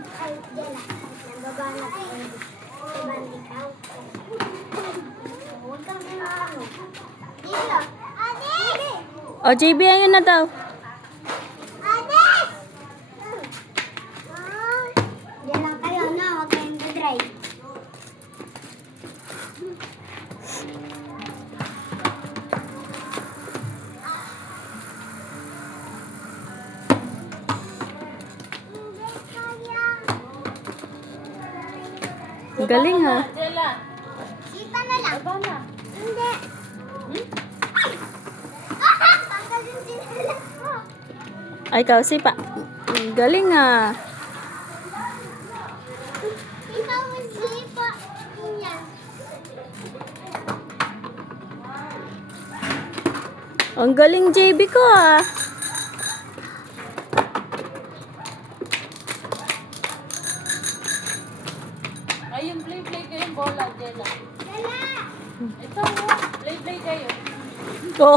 Ay, yan na. Nababa na tayo. Diba, ikaw? Huwag kang ano. Dito. Ate! O, JB, ayun na daw. Ate! Diyan lang kayo, no? Huwag kayong drive. Galing ha. Jella. Kita na lang. Baba na. Hindi. Tanggal yung sinelas mo. Ay, ikaw, sipa. Galing ha. Ikaw ang sipa. Yan. Ang galing, JB ko ah. Ay, yung play-play kayo yung bola, Jella. Dala. Ito, play-play kayo. Oh.